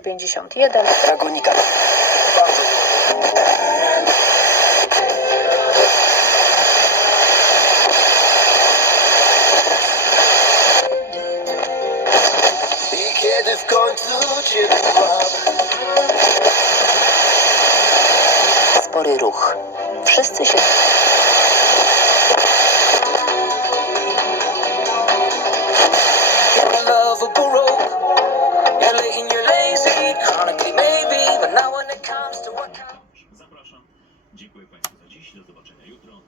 51. Dragonika. I kiedy w końcu cię wyłam Spory ruch. Wszyscy się Dziękuję Państwu za dziś. Do zobaczenia jutro.